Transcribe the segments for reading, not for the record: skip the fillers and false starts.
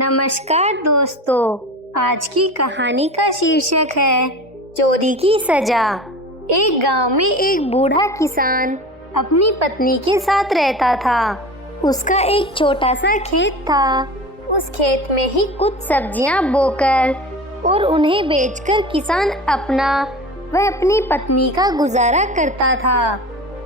नमस्कार दोस्तों, आज की कहानी का शीर्षक है चोरी की सजा। एक गांव में एक बूढ़ा किसान अपनी पत्नी के साथ रहता था। उसका एक छोटा सा खेत था। उस खेत में ही कुछ सब्जियां बोकर और उन्हें बेचकर किसान अपना व अपनी पत्नी का गुजारा करता था।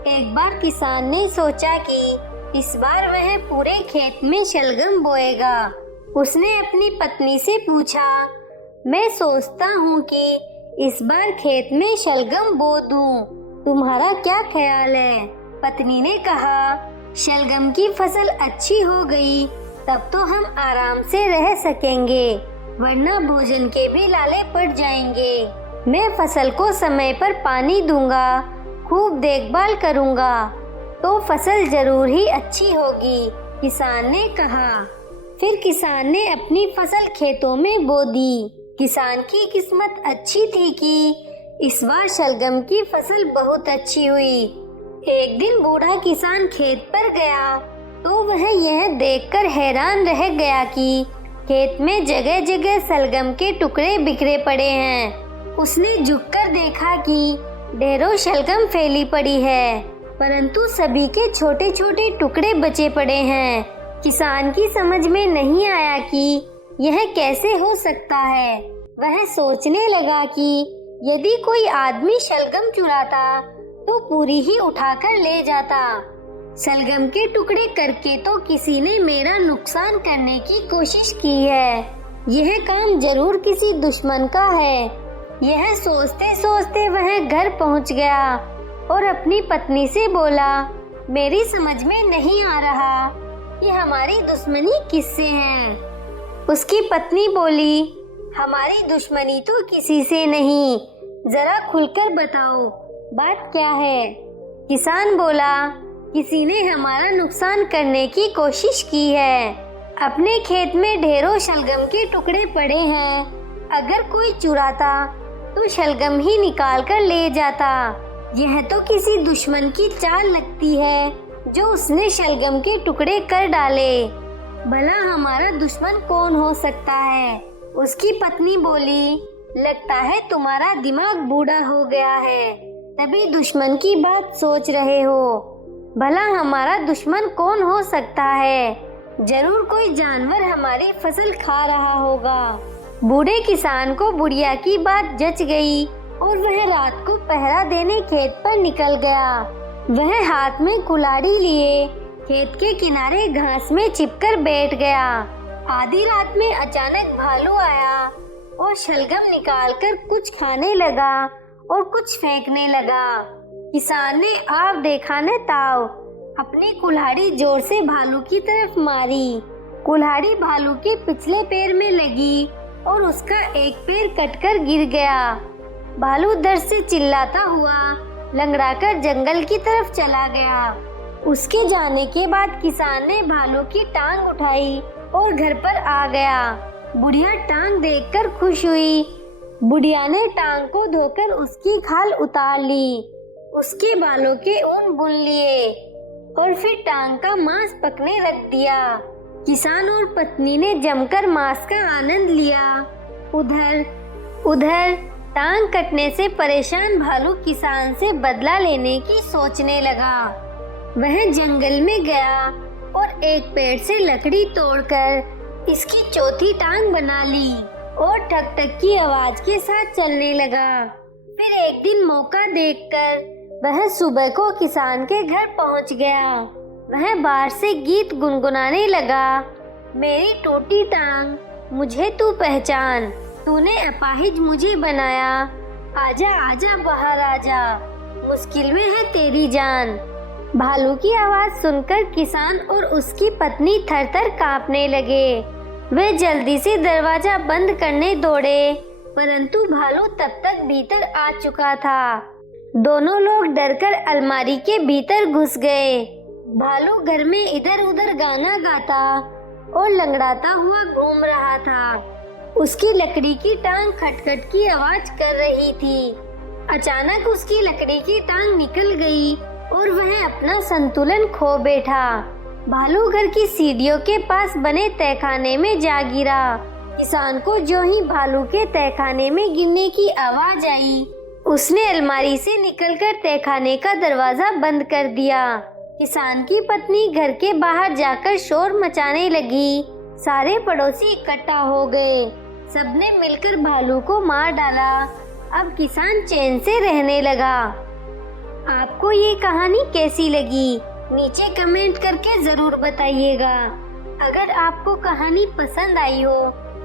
एक बार किसान ने सोचा कि इस बार वह पूरे खेत में शलगम बोएगा। उसने अपनी पत्नी से पूछा, मैं सोचता हूँ कि इस बार खेत में शलगम बो दूँ, तुम्हारा क्या ख्याल है? पत्नी ने कहा, शलगम की फसल अच्छी हो गई तब तो हम आराम से रह सकेंगे, वरना भोजन के भी लाले पड़ जाएंगे। मैं फसल को समय पर पानी दूंगा, खूब देखभाल करूंगा तो फसल जरूर ही अच्छी होगी, किसान ने कहा। फिर किसान ने अपनी फसल खेतों में बो दी। किसान की किस्मत अच्छी थी कि इस बार शलगम की फसल बहुत अच्छी हुई। एक दिन बूढ़ा किसान खेत पर गया तो वह यह देखकर हैरान रह गया कि खेत में जगह जगह शलगम के टुकड़े बिखरे पड़े हैं। उसने झुककर देखा कि ढेरों शलगम फैली पड़ी है, परंतु सभी के छोटे छोटे टुकड़े बचे पड़े हैं। किसान की समझ में नहीं आया कि यह कैसे हो सकता है। वह सोचने लगा कि यदि कोई आदमी शलगम चुराता तो पूरी ही उठाकर ले जाता। शलगम के टुकड़े करके तो किसी ने मेरा नुकसान करने की कोशिश की है। यह काम जरूर किसी दुश्मन का है। यह सोचते सोचते वह घर पहुंच गया और अपनी पत्नी से बोला, मेरी समझ में नहीं आ रहा कि हमारी दुश्मनी किससे है। उसकी पत्नी बोली, हमारी दुश्मनी तो किसी से नहीं, जरा खुलकर बताओ बात क्या है? किसान बोला, किसी ने हमारा नुकसान करने की कोशिश की है। अपने खेत में ढेरों शलगम के टुकड़े पड़े हैं, अगर कोई चुराता तो शलगम ही निकाल कर ले जाता। यह तो किसी दुश्मन की चाल लगती है जो उसने शलगम के टुकड़े कर डाले। भला हमारा दुश्मन कौन हो सकता है? उसकी पत्नी बोली, लगता है तुम्हारा दिमाग बूढ़ा हो गया है, तभी दुश्मन की बात सोच रहे हो। भला हमारा दुश्मन कौन हो सकता है? जरूर कोई जानवर हमारी फसल खा रहा होगा। बूढ़े किसान को बुढ़िया की बात जच गई और वह रात को पहरा देने खेत पर निकल गया। वह हाथ में कुल्हाड़ी लिए खेत के किनारे घास में छिपकर बैठ गया। आधी रात में अचानक भालू आया और शलगम निकालकर कुछ खाने लगा और कुछ फेंकने लगा। किसान ने आव देखा न ताव, अपनी कुल्हाड़ी जोर से भालू की तरफ मारी। कुल्हाड़ी भालू के पिछले पैर में लगी और उसका एक पैर कटकर गिर गया। भालू दर्द से चिल्लाता हुआ लंगड़ाकर जंगल की तरफ चला गया। उसके जाने के बाद किसान ने भालू की टांग उठाई और घर पर आ गया। बुढ़िया टांग देखकर खुश हुई। बुढ़िया ने टांग को धोकर उसकी खाल उतार ली, उसके बालों के ऊन बुन लिए और फिर टांग का मांस पकने रख दिया। किसान और पत्नी ने जमकर मांस का आनंद लिया। उधर टांग कटने से परेशान भालू किसान से बदला लेने की सोचने लगा। वह जंगल में गया और एक पेड़ से लकड़ी तोड़कर इसकी चौथी टांग बना ली और ठक ठक की आवाज के साथ चलने लगा। फिर एक दिन मौका देखकर वह सुबह को किसान के घर पहुंच गया। वह बाहर से गीत गुनगुनाने लगा, मेरी टूटी टांग मुझे तू पहचान, तूने अपाहिज मुझे बनाया, आजा आजा बाहर आजा, मुश्किल में है तेरी जान। भालू की आवाज सुनकर किसान और उसकी पत्नी थरथर कांपने लगे। वे जल्दी से दरवाजा बंद करने दौड़े, परंतु भालू तब तक भीतर आ चुका था। दोनों लोग डरकर अलमारी के भीतर घुस गए। भालू घर में इधर उधर गाना गाता और लंगड़ाता हुआ घूम रहा था। उसकी लकड़ी की टांग खटखट की आवाज कर रही थी। अचानक उसकी लकड़ी की टांग निकल गई और वह अपना संतुलन खो बैठा। भालू घर की सीढ़ियों के पास बने तहखाने में जा गिरा। किसान को जो ही भालू के तहखाने में गिरने की आवाज आई, उसने अलमारी से निकलकर तहखाने का दरवाजा बंद कर दिया। किसान की पत्नी घर के बाहर जाकर शोर मचाने लगी। सारे पड़ोसी इकट्ठा हो गए। सबने मिलकर भालू को मार डाला। अब किसान चैन से रहने लगा। आपको ये कहानी कैसी लगी? नीचे कमेंट करके जरूर बताइएगा। अगर आपको कहानी पसंद आई हो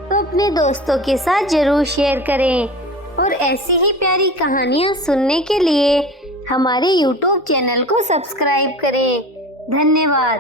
तो अपने दोस्तों के साथ जरूर शेयर करें और ऐसी ही प्यारी कहानियाँ सुनने के लिए हमारे YouTube चैनल को सब्सक्राइब करें। धन्यवाद।